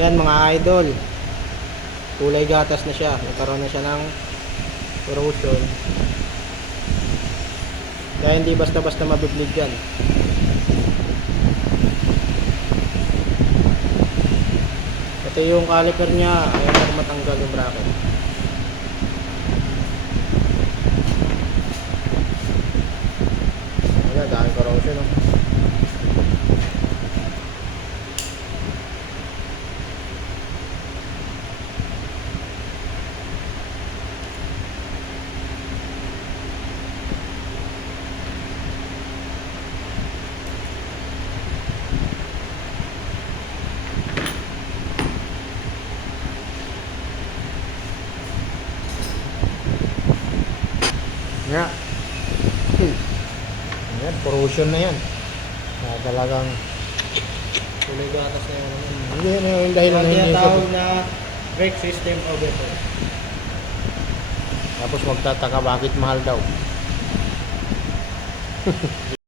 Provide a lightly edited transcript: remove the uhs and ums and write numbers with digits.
Yan mga idol, kulay gatas na siya, nagkaroon na siya ng corrosion. Kaya hindi basta-basta mabiblig yan. Pati yung caliper niya, ayaw na matanggal yung bracket. Wala, dahil corrosion, no? Nga. Ayan, corrosion na yan. Talagang kulay gatas na yan. Hindi na yung dahilan na hindi tawag na brake system overhaul. Tapos magtataka bakit mahal daw.